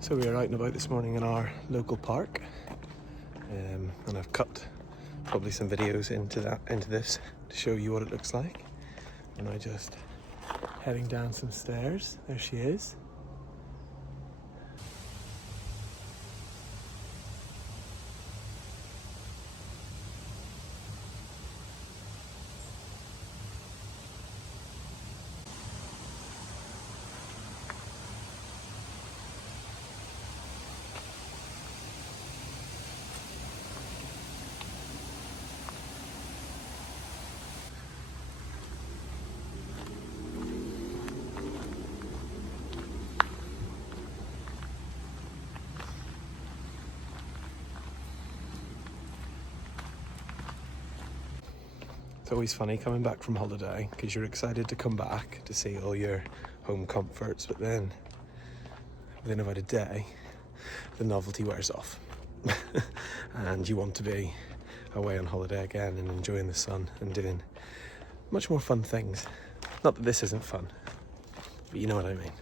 So we are out and about this morning in our local park, and I've cut probably some videos into this to show you what it looks like. And I just heading down some stairs. There she is. It's always funny coming back from holiday because you're excited to come back to see all your home comforts, but then within about a day the novelty wears off and you want to be away on holiday again and enjoying the sun and doing much more fun things. Not that this isn't fun, but you know what I mean.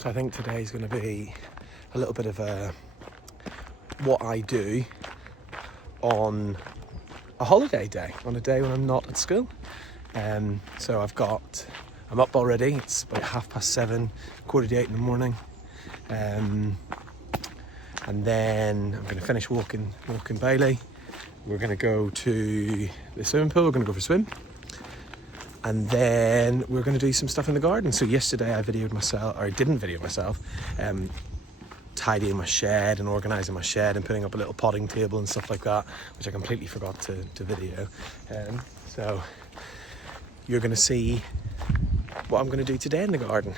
So I think today's going to be a little bit of what I do on a holiday day, on a day when I'm not at school. So I'm up already. It's about 7:30, 7:45 in the morning. And then I'm going to finish walking Bailey. We're going to go to the swimming pool. We're going to go for a swim. And then we're going to do some stuff in the garden. So yesterday I didn't video myself, tidying my shed and organising my shed and putting up a little potting table and stuff like that, which I completely forgot to video. So you're going to see what I'm going to do today in the garden.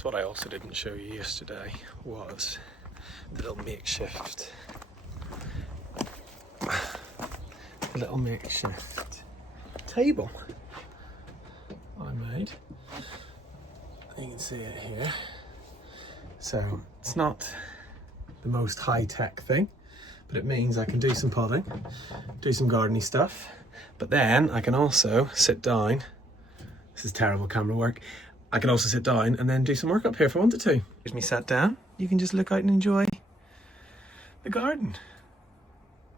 So what I also didn't show you yesterday was the little makeshift table I made. You can see it here. So it's not the most high-tech thing, but it means I can do some podding, do some gardening stuff, but then I can also sit down. This is terrible camera work. I can also sit down and then do some work up here if I wanted to. Here's me sat down. You can just look out and enjoy the garden.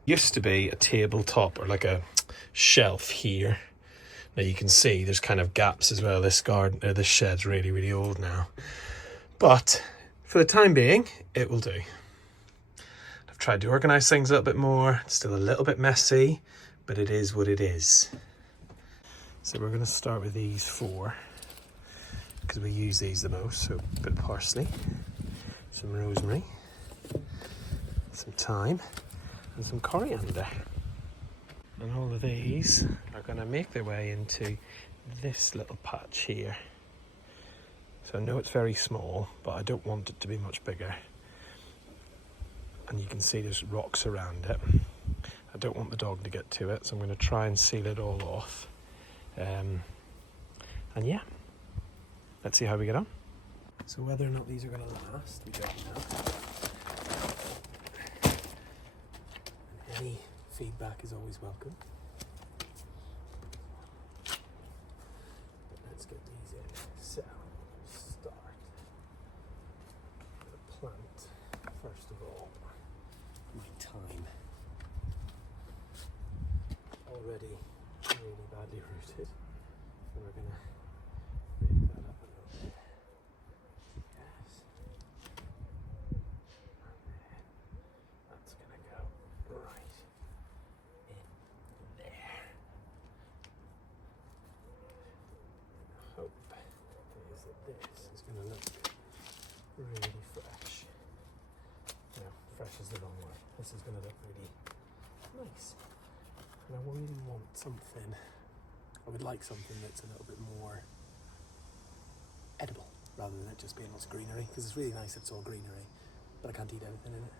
Used to be a tabletop or like a shelf here. Now you can see there's kind of gaps as well. This garden, this shed's really, really old now. But for the time being, it will do. I've tried to organise things a little bit more. It's still a little bit messy, but it is what it is. So we're going to start with these 4. Because we use these the most. So a bit of parsley, some rosemary, some thyme, and some coriander. And all of these are going to make their way into this little patch here. So I know it's very small, but I don't want it to be much bigger. And you can see there's rocks around it. I don't want the dog to get to it, so I'm going to try and seal it all off. And yeah. Let's see how we get on. So whether or not these are going to last, we don't know. And any feedback is always welcome. But let's get these in. So, start with a plant. First of all, my thyme. Already really badly rooted. So we're going to break that up a little bit. Yes. And then that's going to go right in there. The hope is that this is going to look really fresh. No, fresh is the wrong word. This is going to look really nice. And I really want something, I would like something that's a little bit more edible rather than it just being lots of greenery, because it's really nice if it's all greenery, but I can't eat everything in it.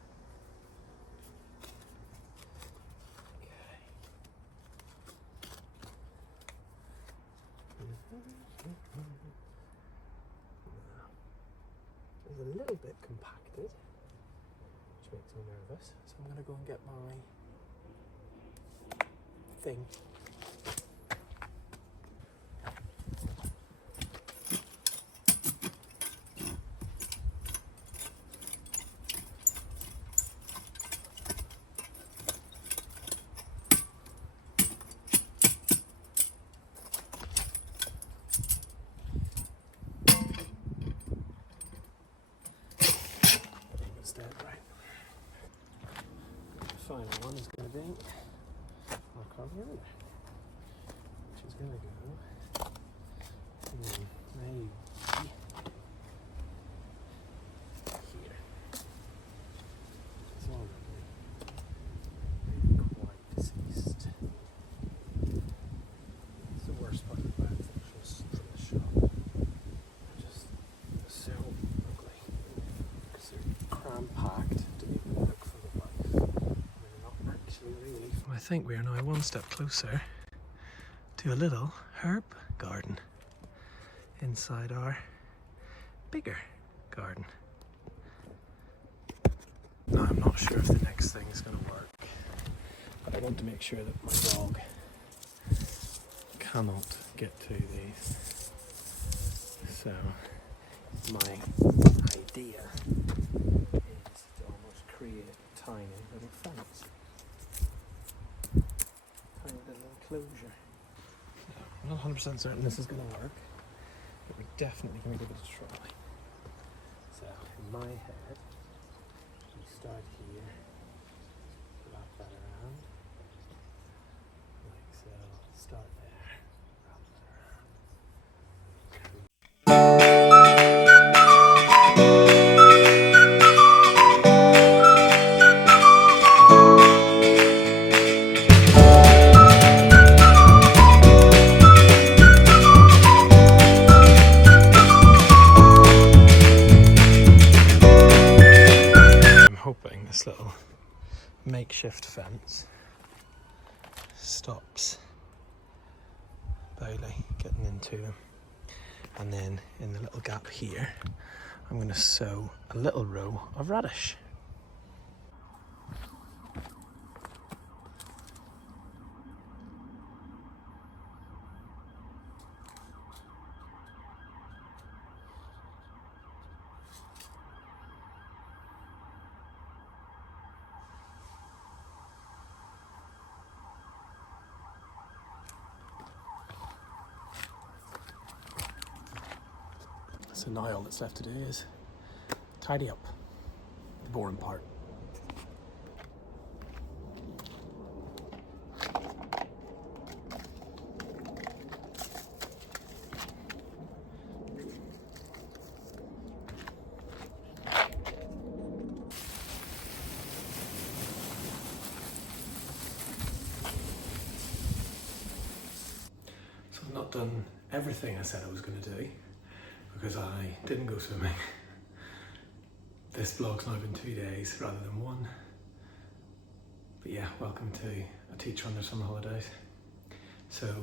It's a little bit compacted, which makes me nervous, so I'm going to go and get my thing. Final one is going to be our coriander, which is going to go maybe here. It's already quite deceased. It's the worst part of plants actually from the shop. They're just so ugly because they're cram-packed to make them look full of life. Really. I think we are now one step closer to a little herb garden inside our bigger garden. Now I'm not sure if the next thing is going to work, but I want to make sure that my dog cannot get to these. So my idea is to almost create a tiny little fence. Tiny little enclosure. I'm not 100% certain this is going to work, but we're definitely going to give it a try. So, in my head, we start here, wrap that around, like so, start there, wrap that around. drift fence stops Bailey getting into them. And then in the little gap here, I'm going to sow a little row of radish. So now all that's left to do is tidy up the boring part. So I've not done everything I said I was going to do, because I didn't go swimming. This vlog's now been 2 days rather than 1. But yeah, welcome to a teacher on their summer holidays. So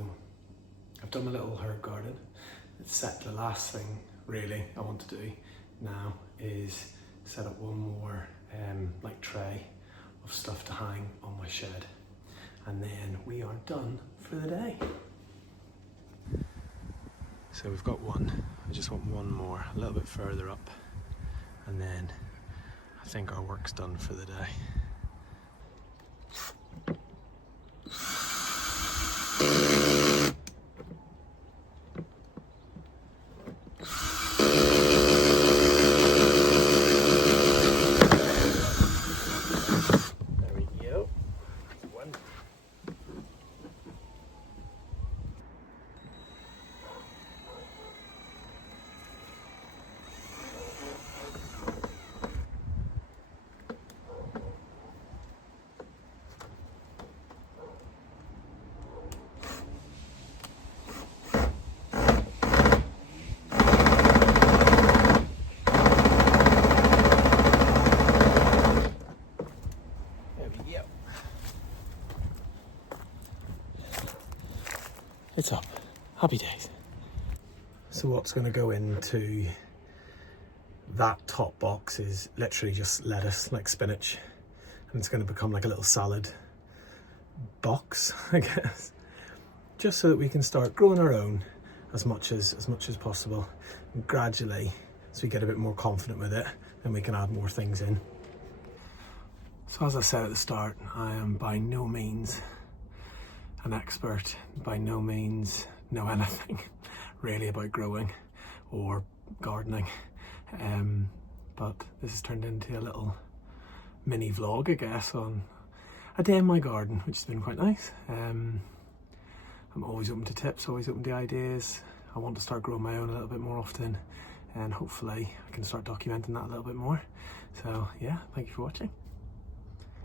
I've done my little herb garden. It's set. The last thing really I want to do now is set up one more like tray of stuff to hang on my shed. And then we are done for the day. So we've got one. I just want one more, a little bit further up, and then I think our work's done for the day. There we go. One. It's up. Happy days. So what's going to go into that top box is literally just lettuce, like spinach, and it's going to become like a little salad box, I guess, just so that we can start growing our own as much as possible, and gradually, as we get a bit more confident with it, then we can add more things in. So as I said at the start, I am by no means an expert, by no means know anything really about growing or gardening, but this has turned into a little mini vlog, I guess, on a day in my garden, which has been quite nice. I'm always open to tips, always open to ideas. I want to start growing my own a little bit more often, and hopefully I can start documenting that a little bit more. So yeah, thank you for watching.